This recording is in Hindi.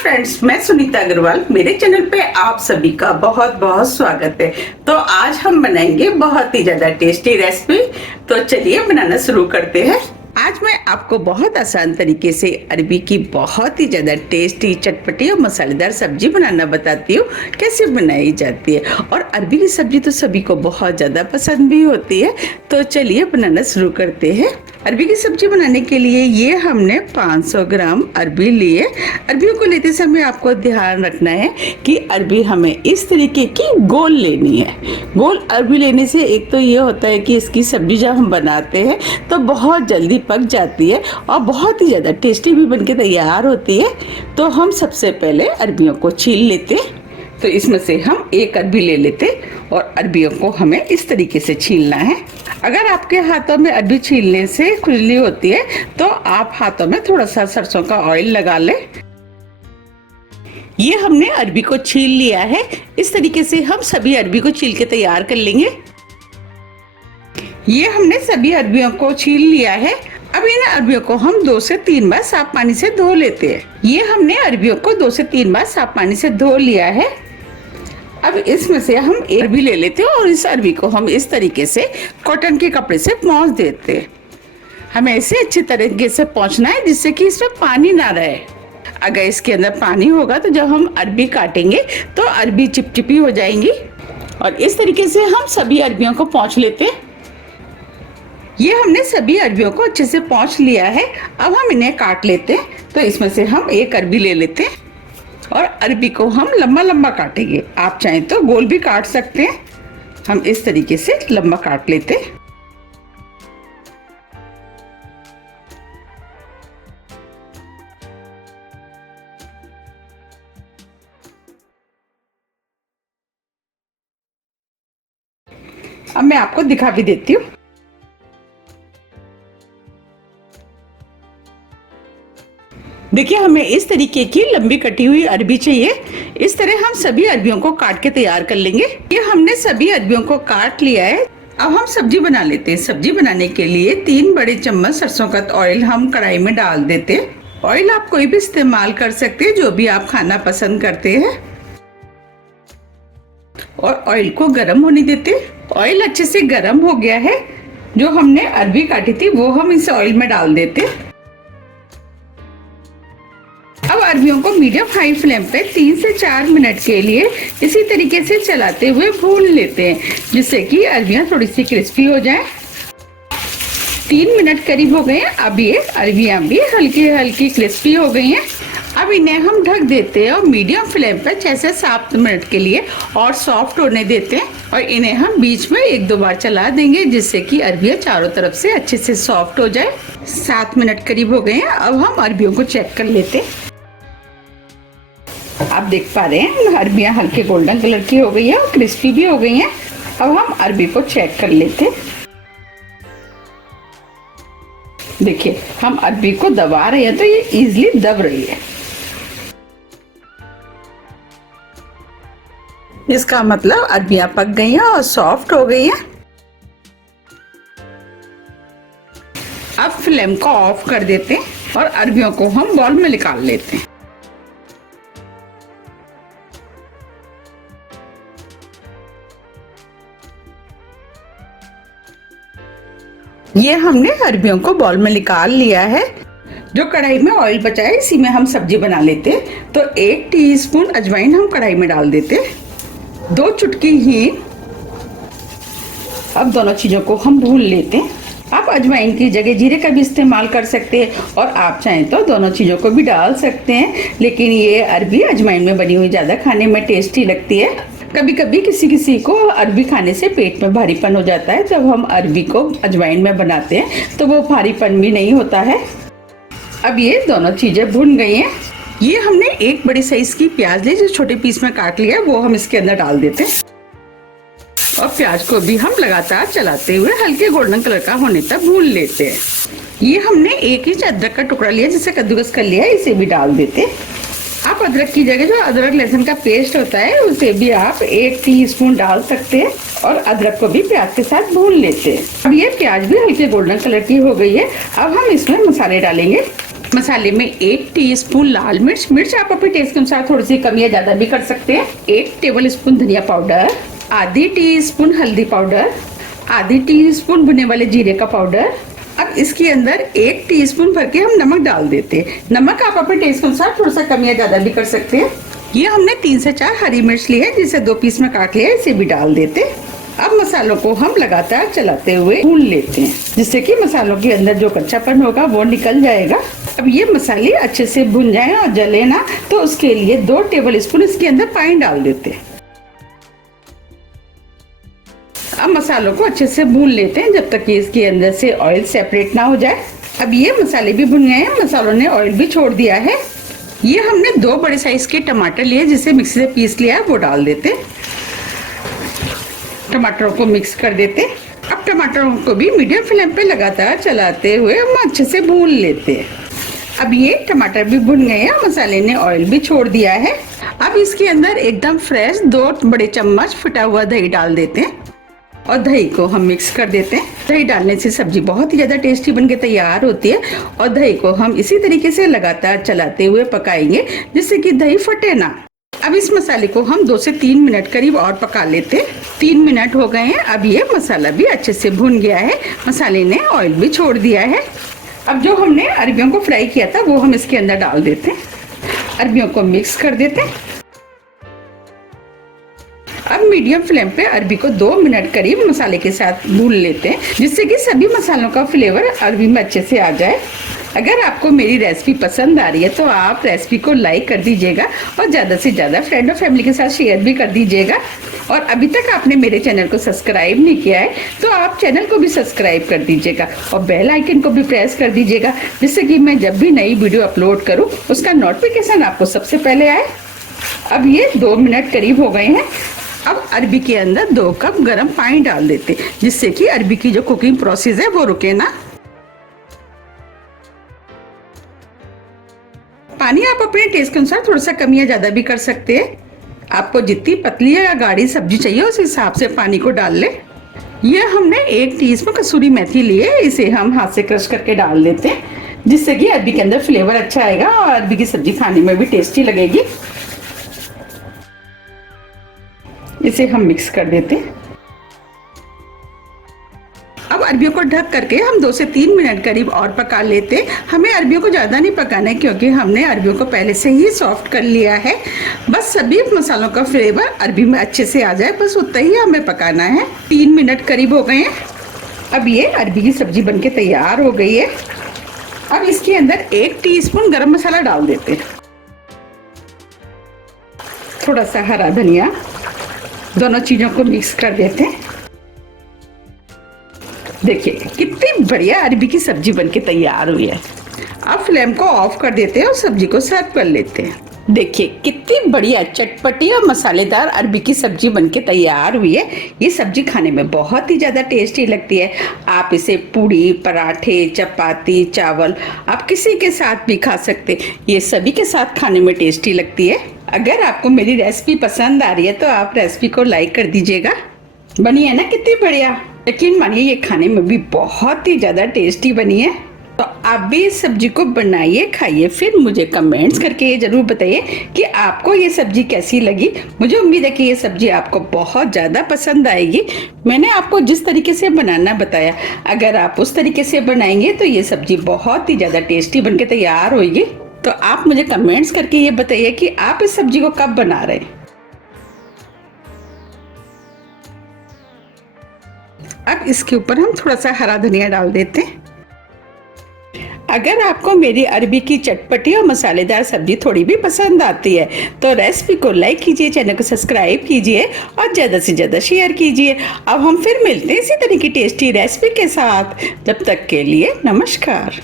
फ्रेंड्स, मैं सुनीता अग्रवाल। मेरे चैनल पे आप सभी का बहुत बहुत स्वागत है। तो आज हम बनाएंगे बहुत ही ज्यादा टेस्टी रेसिपी। तो चलिए बनाना शुरू करते हैं। आज मैं आपको बहुत आसान तरीके से अरबी की बहुत ही ज्यादा टेस्टी, चटपटी और मसालेदार सब्जी बनाना बताती हूँ, कैसे बनाई जाती है। और अरबी की सब्जी तो सभी को बहुत ज्यादा पसंद भी होती है। तो चलिए बनाना शुरू करते हैं। अरबी की सब्जी बनाने के लिए ये हमने 500 ग्राम अरबी लिए। अरबियों को लेते समय आपको ध्यान रखना है कि अरबी हमें इस तरीके की गोल लेनी है। गोल अरबी लेने से एक तो ये होता है कि इसकी सब्जी जब हम बनाते हैं तो बहुत जल्दी पक जाती है और बहुत ही ज़्यादा टेस्टी भी बनके तैयार होती है। तो हम सबसे पहले अरबियों को छील लेते। तो इसमें से हम एक अरबी ले लेते और अरबियों को हमें इस तरीके से छीलना है। अगर आपके हाथों में अरबी छीलने से खुजली होती है तो आप हाथों में थोड़ा सा सरसों का ऑयल लगा लें। ये हमने अरबी को छील लिया है। इस तरीके से हम सभी अरबी को छील के तैयार कर लेंगे। ये हमने सभी अरबियों को छील लिया है। अब इन अरबियों को हम 2 से 3 बार साफ पानी से धो लेते हैं। ये हमने अरबियों को 2 से 3 बार साफ पानी से धो लिया है। अब इसमें से हम एक अरबी ले लेते हैं और इस अरबी को हम इस तरीके से कॉटन के कपड़े से पोंछ देते हैं। हमें इसे अच्छी तरीके से पोंछना है जिससे कि इसमें पानी ना रहे। अगर इसके अंदर पानी होगा तो जब हम अरबी काटेंगे तो अरबी चिपचिपी हो जाएंगी। और इस तरीके से हम सभी अरबियों को पोंछ लेते हैं। ये हमने सभी अरबियों को अच्छे से पोंछ लिया है। अब हम इन्हें काट लेते हैं। तो इसमें से हम एक अरबी ले लेते हैं और अरबी को हम लंबा लंबा काटेंगे। आप चाहें तो गोल भी काट सकते हैं। हम इस तरीके से लंबा काट लेते हैं। अब मैं आपको दिखा भी देती हूँ। देखिए, हमें इस तरीके की लंबी कटी हुई अरबी चाहिए। इस तरह हम सभी अरबियों को काट के तैयार कर लेंगे। ये हमने सभी अरबियों को काट लिया है। अब हम सब्जी बना लेते हैं। सब्जी बनाने के लिए 3 बड़े चम्मच सरसों का ऑयल हम कढ़ाई में डाल देते हैं। ऑयल आप कोई भी इस्तेमाल कर सकते हैं, जो भी आप खाना पसंद करते हैं। और ऑयल को गर्म होने देते। ऑयल अच्छे से गर्म हो गया है। जो हमने अरबी काटी थी वो हम इस ऑयल में डाल देते। अब अरबियों को मीडियम हाई फ्लेम पे 3 से 4 मिनट के लिए इसी तरीके से चलाते हुए भून लेते हैं, जिससे कि अरबियां थोड़ी सी क्रिस्पी हो जाएं। 3 मिनट करीब हो गए हैं। अब ये अरबियां भी हल्की हल्की क्रिस्पी हो गई हैं। अब इन्हें हम ढक देते हैं और मीडियम फ्लेम पर 6 से 7 मिनट के लिए और सॉफ्ट होने देते हैं। और इन्हें हम बीच में 1-2 बार चला देंगे, जिससे कि अरबियां चारों तरफ से अच्छे से सॉफ्ट हो जाए। 7 मिनट करीब हो गए हैं। अब हम अरबियों को चेक कर लेते हैं। आप देख पा रहे हैं अरबियां हल्के गोल्डन कलर की हो गई है और क्रिस्पी भी हो गई हैं। अब हम अरबी को चेक कर लेते हैं। देखिए, हम अरबी को दबा रहे हैं तो ये इजीली दब रही है। इसका मतलब अरबियां पक गई हैं और सॉफ्ट हो गई हैं। अब फ्लेम को ऑफ कर देते हैं और अरबियों को हम बाउल में निकाल लेते हैं। ये हमने अरबियों को बाउल में निकाल लिया है। जो कढ़ाई में ऑयल बचा है इसी में हम सब्जी बना लेते हैं। तो 1 टीस्पून अजवाइन हम कढ़ाई में डाल देते हैं। 2 चुटकी हींग। अब दोनों चीजों को हम भून लेते हैं। आप अजवाइन की जगह जीरे का भी इस्तेमाल कर सकते हैं और आप चाहें तो दोनों चीजों को भी डाल सकते हैं, लेकिन ये अरबी अजवाइन में बनी हुई ज्यादा खाने में टेस्टी लगती है। कभी कभी किसी को अरबी खाने से पेट में भारीपन हो जाता है। जब हम अरबी को अजवाइन में बनाते हैं तो वो भारीपन भी नहीं होता है। अब ये दोनों चीजें भुन गई हैं। ये हमने एक बड़ी साइज की प्याज ली, जो छोटे पीस में काट लिया, वो हम इसके अंदर डाल देते हैं। और प्याज को भी हम लगातार चलाते हुए हल्के गोल्डन कलर का होने तक भून लेते हैं। ये हमने 1 इंच अदरक का टुकड़ा लिया, जिसे कद्दूकस कर लिया है, इसे भी डाल देते हैं। आप अदरक की जगह जो अदरक लहसुन का पेस्ट होता है उसे भी आप 1 टीस्पून डाल सकते हैं और अदरक को भी प्याज के साथ भून लेते हैं। अब ये प्याज भी हल्के गोल्डन कलर की हो गई है। अब हम इसमें मसाले डालेंगे। मसाले में 1 टीस्पून लाल मिर्च, मिर्च आप अपने टेस्ट के अनुसार थोड़ी सी कम या ज्यादा भी कर सकते हैं। 1 टेबल स्पून धनिया पाउडर, आधी टीस्पून हल्दी पाउडर, आधी टीस्पून भुने वाले जीरे का पाउडर। अब इसके अंदर 1 टीस्पून भर के हम नमक डाल देते हैं। नमक आप अपने टेस्ट के अनुसार थोड़ा सा कम या ज्यादा भी कर सकते हैं। ये हमने 3 से 4 हरी मिर्च ली है, जिसे 2 पीस में काट लिया है, इसे भी डाल देते हैं। अब मसालों को हम लगातार चलाते हुए भून लेते हैं, जिससे कि मसालों के अंदर जो कच्चापन होगा वो निकल जाएगा। अब ये मसाले अच्छे से भुन जाएं और जले ना, तो उसके लिए 2 टेबल स्पून इसके अंदर पानी डाल देते हैं। अब मसालों को अच्छे से भून लेते हैं जब तक कि इसके अंदर से ऑयल सेपरेट ना हो जाए। अब ये मसाले भी भुन गए हैं, मसालों ने ऑयल भी छोड़ दिया है। ये हमने 2 बड़े साइज के टमाटर लिए, जिसे मिक्सी से पीस लिया है, वो डाल देते हैं। टमाटरों को मिक्स कर देते हैं। अब टमाटरों को भी मीडियम फ्लेम पे लगातार चलाते हुए हम अच्छे से भून लेते हैं। अब ये टमाटर भी भुन गए हैं, मसाले ने ऑयल भी छोड़ दिया है। अब इसके अंदर एकदम फ्रेश 2 बड़े चम्मच फटा हुआ दही डाल देते हैं और दही को हम मिक्स कर देते हैं। दही डालने से सब्जी बहुत ही ज्यादा टेस्टी बनके तैयार होती है और दही को हम इसी तरीके से लगातार चलाते हुए पकाएंगे, जिससे कि दही फटे ना। अब इस मसाले को हम 2 से 3 मिनट करीब और पका लेते हैं। 3 मिनट हो गए हैं। अब ये मसाला भी अच्छे से भुन गया है, मसाले ने ऑयल भी छोड़ दिया है। अब जो हमने अरबियों को फ्राई किया था वो हम इसके अंदर डाल देते हैं। अरबियों को मिक्स कर देते हैं। अब मीडियम फ्लेम पे अरबी को 2 मिनट करीब मसाले के साथ भून लेते हैं, जिससे कि सभी मसालों का फ्लेवर अरबी में अच्छे से आ जाए। अगर आपको मेरी रेसिपी पसंद आ रही है तो आप रेसिपी को लाइक कर दीजिएगा और ज़्यादा से ज़्यादा फ्रेंड और फैमिली के साथ शेयर भी कर दीजिएगा। और अभी तक आपने मेरे चैनल को सब्सक्राइब नहीं किया है तो आप चैनल को भी सब्सक्राइब कर दीजिएगा और बेल आइकन को भी प्रेस कर दीजिएगा, जिससे कि मैं जब भी नई वीडियो अपलोड करूँ उसका नोटिफिकेशन आपको सबसे पहले आए। अब ये 2 मिनट करीब हो गए हैं। अब अरबी के अंदर 2 कप गर्म पानी डाल देते, जिससे कि अरबी की जो कुकिंग प्रोसेस है वो रुके ना। पानी आप अपने टेस्ट के अनुसार थोड़ा सा कम या ज्यादा भी कर सकते हैं। आपको जितनी पतली या गाढ़ी सब्जी चाहिए उस हिसाब से पानी को डाल ले। ये हमने 1 टीस्पून कसूरी मेथी ली है, इसे हम हाथ से क्रश करके डाल देते हैं, जिससे कि अरबी के अंदर फ्लेवर अच्छा आएगा और अरबी की सब्जी खाने में भी टेस्टी लगेगी। इसे हम मिक्स कर देते हैं। अब अरबियों को ढक करके हम 2 से 3 मिनट करीब और पका लेते हैं। हमें अरबियों को ज़्यादा नहीं पकाना है, क्योंकि हमने अरबियों को पहले से ही सॉफ्ट कर लिया है। बस सभी मसालों का फ्लेवर अरबी में अच्छे से आ जाए, बस उतना ही हमें पकाना है। 3 मिनट करीब हो गए हैं। अब ये अरबी की सब्जी बनके तैयार हो गई है। अब इसके अंदर 1 टीस्पून गरम मसाला डाल देते हैं, थोड़ा सा हरा धनिया, दोनों चीज़ों को मिक्स कर देते हैं। देखिए कितनी बढ़िया अरबी की सब्जी बनके तैयार हुई है। अब फ्लेम को ऑफ कर देते हैं और सब्जी को सर्व कर लेते हैं। देखिए कितनी बढ़िया चटपटी और मसालेदार अरबी की सब्जी बनके तैयार हुई है। ये सब्जी खाने में बहुत ही ज़्यादा टेस्टी लगती है। आप इसे पूड़ी, पराठे, चपाती, चावल आप किसी के साथ भी खा सकते हैं। ये सभी के साथ खाने में टेस्टी लगती है। अगर आपको मेरी रेसिपी पसंद आ रही है तो आप रेसिपी को लाइक कर दीजिएगा। बनी है ना कितनी बढ़िया। यकीन मानिए ये खाने में भी बहुत ही ज़्यादा टेस्टी बनी है। तो आप भी इस सब्जी को बनाइए, खाइए, फिर मुझे कमेंट्स करके ये जरूर बताइए कि आपको ये सब्जी कैसी लगी। मुझे उम्मीद है कि ये सब्जी आपको बहुत ज़्यादा पसंद आएगी। मैंने आपको जिस तरीके से बनाना बताया, अगर आप उस तरीके से बनाएंगे तो ये सब्जी बहुत ही ज़्यादा टेस्टी बनके तैयार होगी। तो आप मुझे कमेंट्स करके ये बताइए कि आप इस सब्जी को कब बना रहे हैं। अब इसके ऊपर हम थोड़ा सा हरा धनिया डाल देते हैं। अगर आपको मेरी अरबी की चटपटी और मसालेदार सब्जी थोड़ी भी पसंद आती है तो रेसिपी को लाइक कीजिए, चैनल को सब्सक्राइब कीजिए और ज़्यादा से ज़्यादा शेयर कीजिए। अब हम फिर मिलते हैं इसी तरह की टेस्टी रेसिपी के साथ। जब तक के लिए नमस्कार।